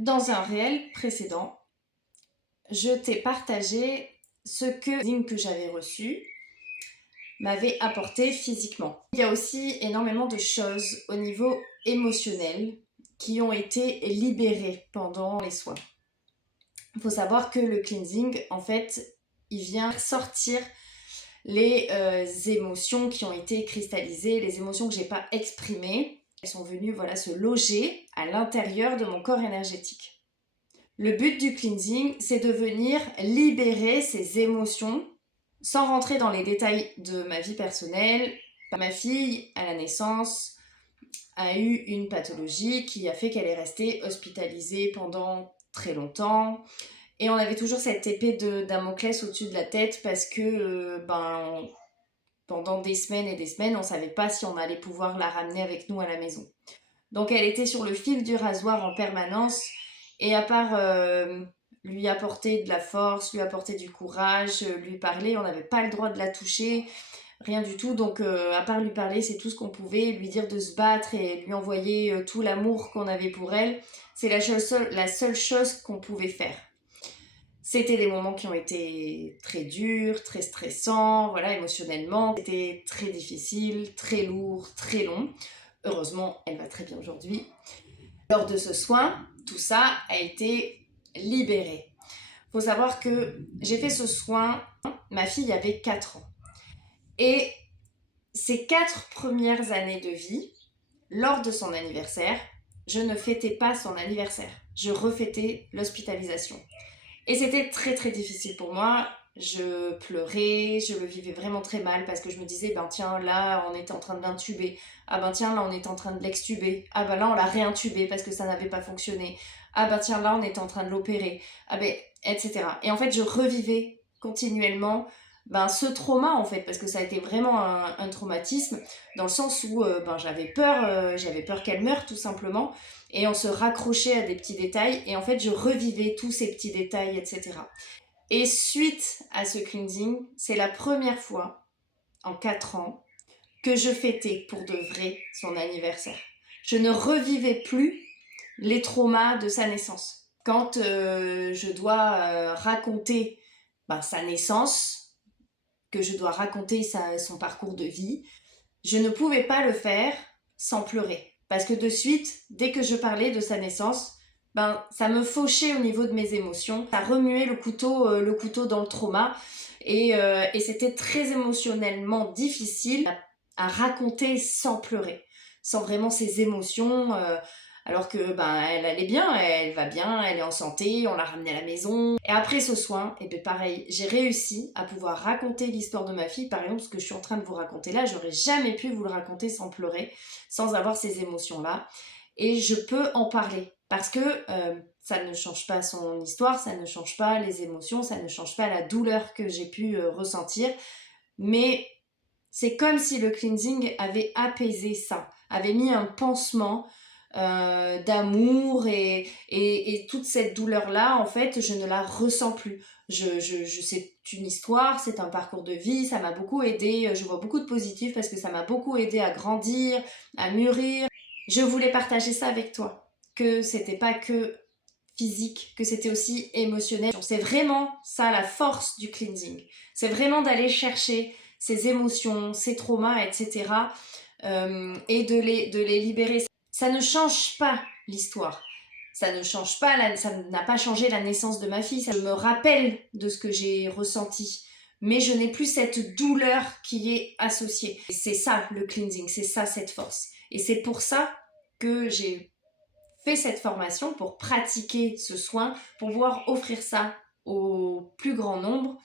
Dans un réel précédent, je t'ai partagé ce que j'avais reçu m'avait apporté physiquement. Il y a aussi énormément de choses au niveau émotionnel qui ont été libérées pendant les soins. Il faut savoir que le cleansing, en fait, il vient sortir les émotions qui ont été cristallisées, les émotions que j'ai pas exprimées. Elles sont venues se loger à l'intérieur de mon corps énergétique. Le but du cleansing, c'est de venir libérer ces émotions sans rentrer dans les détails de ma vie personnelle. Ma fille, à la naissance, a eu une pathologie qui a fait qu'elle est restée hospitalisée pendant très longtemps. Et on avait toujours cette épée de Damoclès au-dessus de la tête parce que pendant des semaines et des semaines, on ne savait pas si on allait pouvoir la ramener avec nous à la maison. Donc elle était sur le fil du rasoir en permanence. Et à part lui apporter de la force, lui apporter du courage, lui parler, on n'avait pas le droit de la toucher, rien du tout. Donc à part lui parler, c'est tout ce qu'on pouvait, lui dire de se battre et lui envoyer tout l'amour qu'on avait pour elle. C'est la seule chose qu'on pouvait faire. C'était des moments qui ont été très durs, très stressants, émotionnellement. C'était très difficile, très lourd, très long. Heureusement, elle va très bien aujourd'hui. Lors de ce soin, tout ça a été libéré. Il faut savoir que j'ai fait ce soin, ma fille avait 4 ans. Et ces 4 premières années de vie, lors de son anniversaire, je ne fêtais pas son anniversaire. Je refêtais l'hospitalisation. Et c'était très très difficile pour moi. Je pleurais, je le vivais vraiment très mal parce que je me disais, ben tiens, là on était en train de l'intuber. Ah ben tiens, là on est en train de l'extuber. Ah ben là on l'a réintubé parce que ça n'avait pas fonctionné. Ah ben tiens, là on est en train de l'opérer. Ah ben, etc. Et en fait, je revivais continuellement ce trauma en fait, parce que ça a été vraiment un traumatisme dans le sens où j'avais peur qu'elle meure tout simplement. Et on se raccrochait à des petits détails et en fait je revivais tous ces petits détails, etc. Et suite à ce cleansing, c'est la première fois en 4 ans que je fêtais pour de vrai son anniversaire. Je ne revivais plus les traumas de sa naissance. Quand je dois raconter sa naissance, que je dois raconter son parcours de vie, je ne pouvais pas le faire sans pleurer. Parce que de suite, dès que je parlais de sa naissance, ça me fauchait au niveau de mes émotions. Ça remuait le couteau dans le trauma. Et c'était très émotionnellement difficile à raconter sans pleurer. Sans vraiment ces émotions. Alors que elle allait bien, elle va bien, elle est en santé, on l'a ramenée à la maison. Et après ce soin, et pareil, j'ai réussi à pouvoir raconter l'histoire de ma fille. Par exemple, ce que je suis en train de vous raconter là, j'aurais jamais pu vous le raconter sans pleurer, sans avoir ces émotions-là. Et je peux en parler parce que ça ne change pas son histoire, ça ne change pas les émotions, ça ne change pas la douleur que j'ai pu ressentir. Mais c'est comme si le cleansing avait apaisé ça, avait mis un pansement d'amour et toute cette douleur-là, en fait, je ne la ressens plus. C'est une histoire, c'est un parcours de vie, ça m'a beaucoup aidé, je vois beaucoup de positif parce que ça m'a beaucoup aidé à grandir, à mûrir. Je voulais partager ça avec toi, que c'était pas que physique, que c'était aussi émotionnel. C'est vraiment ça la force du cleansing. C'est vraiment d'aller chercher ces émotions, ces traumas, etc. Et de les libérer. Ça ne change pas l'histoire. Ça ne change pas, ça n'a pas changé la naissance de ma fille. Je me rappelle de ce que j'ai ressenti. Mais je n'ai plus cette douleur qui est associée. Et c'est ça le cleansing, c'est ça cette force. Et c'est pour ça que j'ai fait cette formation, pour pratiquer ce soin, pour pouvoir offrir ça au plus grand nombre.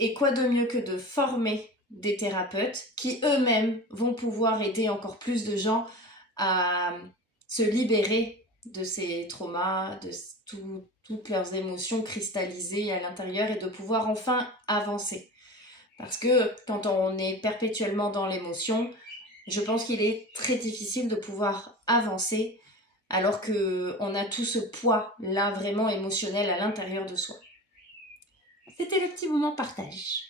Et quoi de mieux que de former des thérapeutes qui eux-mêmes vont pouvoir aider encore plus de gens à se libérer de ces traumas, de toutes leurs émotions cristallisées à l'intérieur et de pouvoir enfin avancer. Parce que quand on est perpétuellement dans l'émotion, je pense qu'il est très difficile de pouvoir avancer alors qu'on a tout ce poids là vraiment émotionnel à l'intérieur de soi. C'était le petit moment partage.